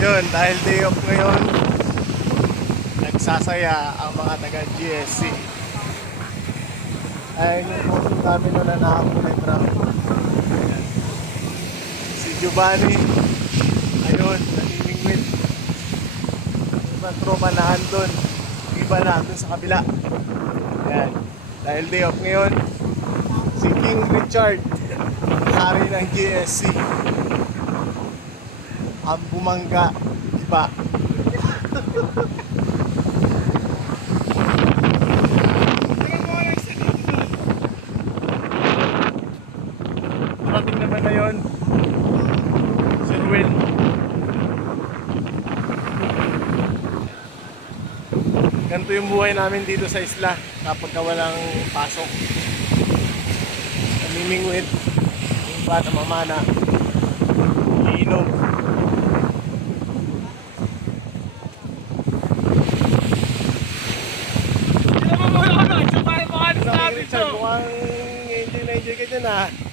Ayun, dahil day off ngayon, nagsasaya ang mga taga GSC. Ayun yung coaching namin na nakakulay brown. Si Giovanni, ayun, naniningwit. Ibang tropa na andun. Iba na andun sa kabila. Ayan, dahil day off ngayon, si King Richard, hari ng GSC. Ang bumangga, iba. Parating naman na yun. Si Ruel. Ganito yung buhay namin dito sa isla kapag walang pasok. Namimingwit. Yung bata mamana. Iinom. Richard, mukhang enjoy na enjoy ka dyan, ha?